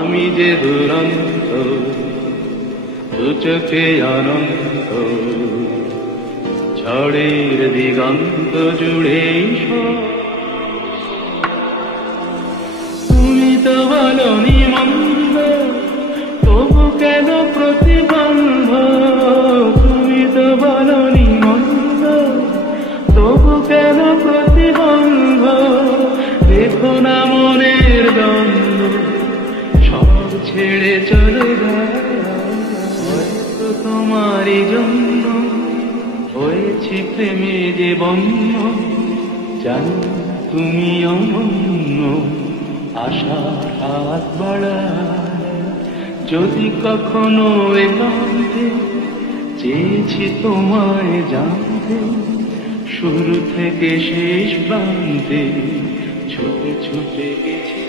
আমি যে দুরন্ত, দু চোখে অনন্ত, ঝড়ের দিগন্ত জুড়ে তুমি তো বলনি মন্দ, তবু কেন প্রতিবন্ধ? তুমি তো বলনি মন্দ, তবু কেন প্রতিবন্ধ? দেখো না মনের দ্বন্দ্ব, সব ছেড়ে চলে যায়। হয়তো তোমারই জন্য হয়েছে প্রেমে যে বন্য, জানি তুমি অনন্য, আশার হাত বাড়ায়। যদি কখনো একান্তে চেয়েছি তোমায় জানতে, শুরু থেকে শেষ প্রান্তে ছুটে ছুটে গেছি।